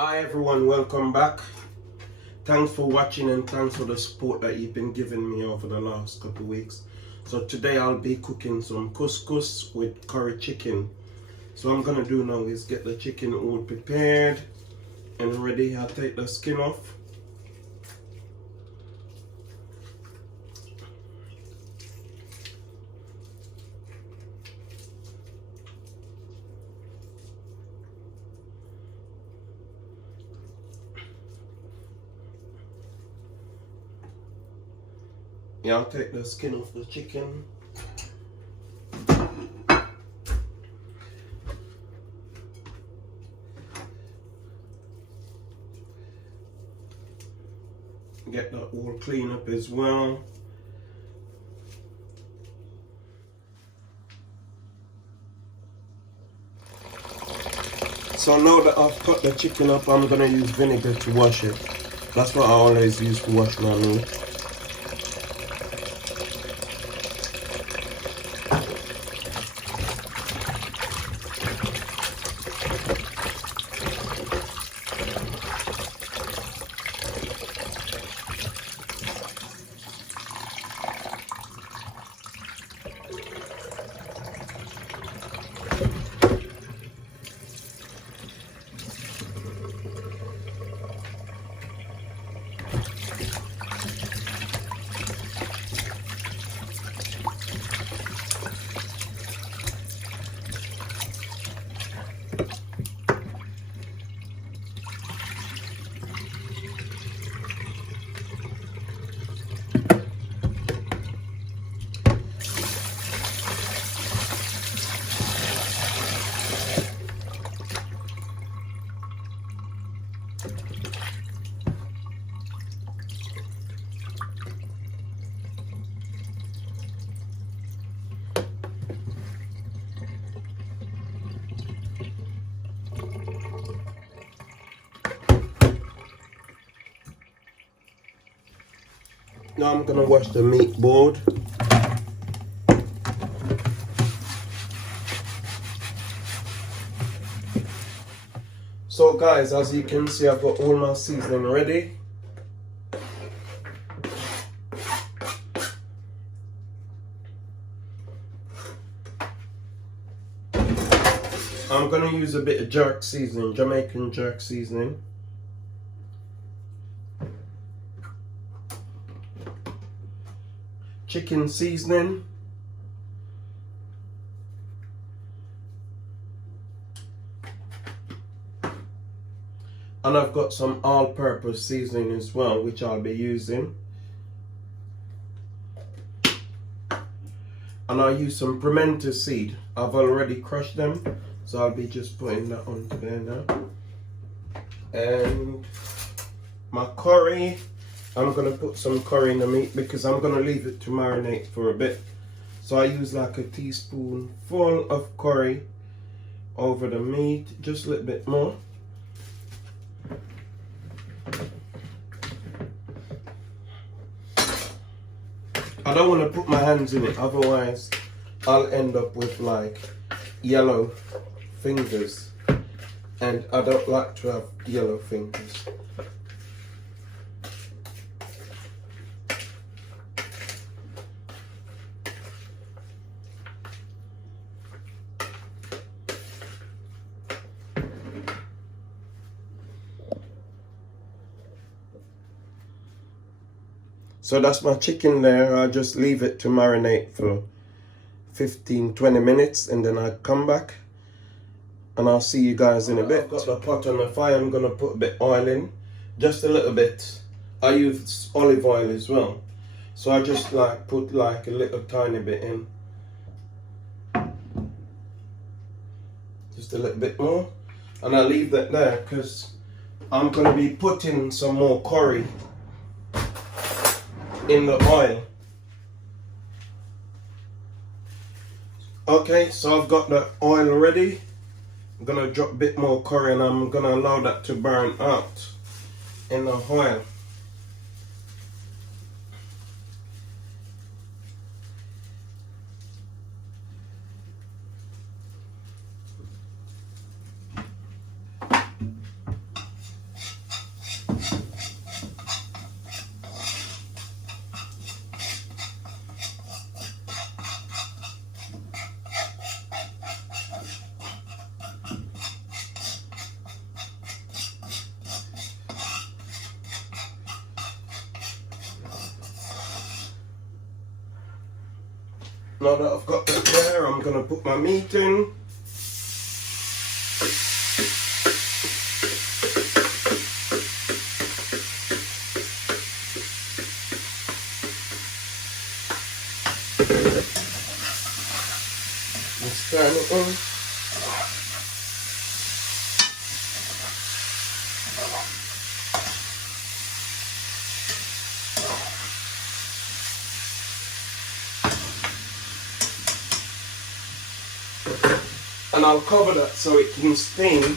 Hi everyone, welcome back. Thanks for watching and thanks for the support that you've been giving me over the last couple of weeks. So today I'll be cooking some couscous with curry chicken. So what I'm gonna do now is get the chicken all prepared and ready. I'll take the skin off. Yeah, I'll take the skin off the chicken. Get that all clean up as well. So now that I've cut the chicken up, I'm gonna use vinegar to wash it. That's what I always use to wash my meat. Now I'm gonna wash the meat board. So guys, as you can see, I've got all my seasoning ready. I'm gonna use a bit of jerk seasoning, Jamaican jerk seasoning. Chicken seasoning. And I've got some all-purpose seasoning as well, which I'll be using. And I'll use some pimento seed. I've already crushed them, so I'll be just putting that onto there now. And my curry. I'm gonna put some curry in the meat because I'm gonna leave it to marinate for a bit. So I use like a teaspoonful of curry over the meat, just a little bit more. I don't want to put my hands in it, otherwise I'll end up with like yellow fingers, and I don't like to have yellow fingers. So that's my chicken there. I'll just leave it to marinate for 15-20 minutes and then I'll come back and I'll see you guys in a bit. I've got the pot on the fire. I'm gonna put a bit of oil in, just a little bit. I use olive oil as well. So I just like put like a little tiny bit in. Just a little bit more. And I'll leave that there because I'm gonna be putting some more curry in the oil. Okay, so I've got the oil ready. I'm gonna drop a bit more curry and I'm gonna allow that to burn out in the oil. Now that I've got that there, I'm gonna put my meat in. Just turn it in. And I'll cover that so it can steam.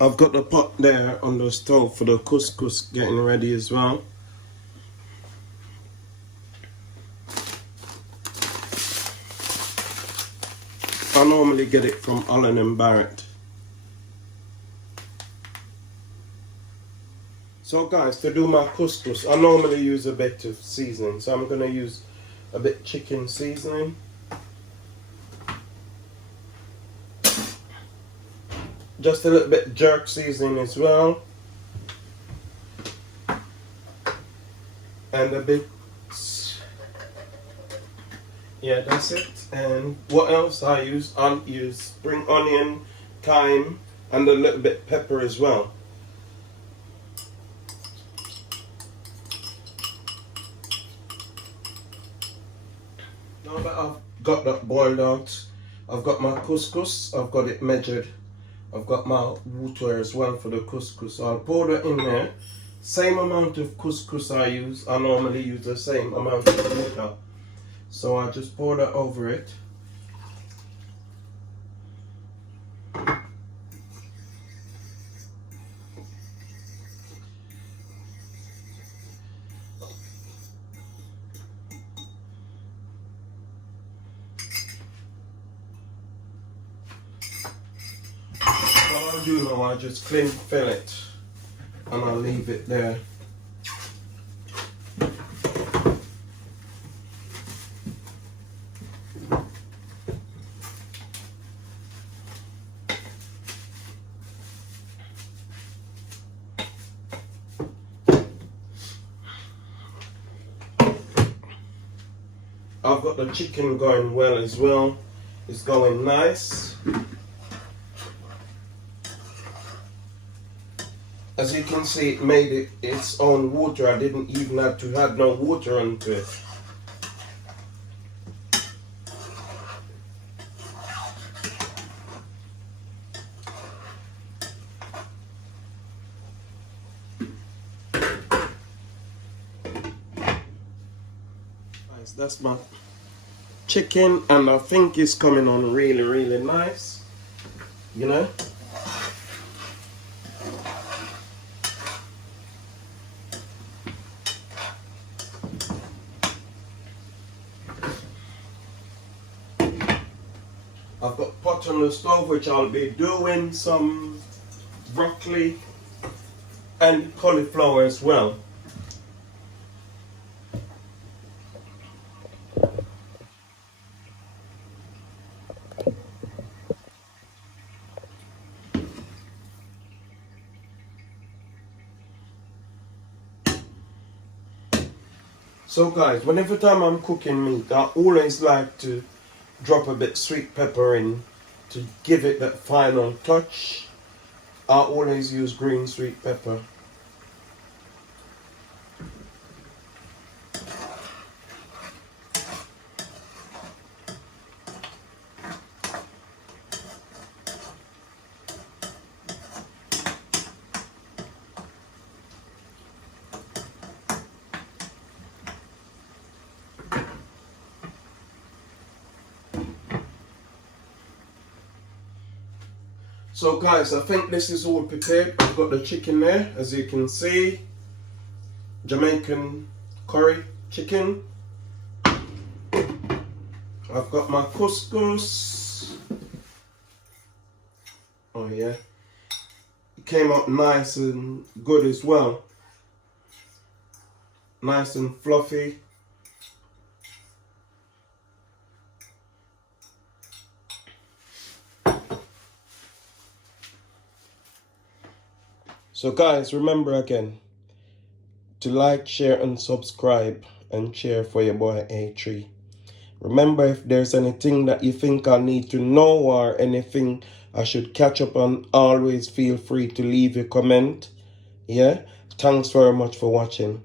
I've got the pot there on the stove for the couscous getting ready as well. I normally get it from Allen and Barrett. So guys, to do my couscous, I normally use a bit of seasoning. So I'm going to use a bit chicken seasoning. Just a little bit jerk seasoning as well. And a bit, yeah, that's it. And what else I use? I use spring onion, thyme, and a little bit pepper as well. Now that I've got that boiled out, I've got my couscous, I've got it measured. I've got my water as well for the couscous. So I'll pour that in there. Same amount of couscous I use. I normally use the same amount of water. So I just pour that over it. What I'll do now, I just clean fill it and I'll leave it there. I've got the chicken going well as well. It's going nice. As you can see, it made it its own water. I didn't even have to add no water onto it. Nice, that's my chicken, and I think it's coming on really, really nice. You know? I've got pot on the stove which I'll be doing some broccoli and cauliflower as well. So guys, whenever time I'm cooking meat, I always like to drop a bit sweet pepper in to give it that final touch. I always use green sweet pepper. So guys, I think this is all prepared. I've got the chicken there, as you can see. Jamaican curry chicken. I've got my couscous. Oh yeah. It came out nice and good as well. Nice and fluffy. So guys, remember again, to like, share, and subscribe, and share for your boy A3. Remember, if there's anything that you think I need to know or anything I should catch up on, always feel free to leave a comment. Yeah? Thanks very much for watching.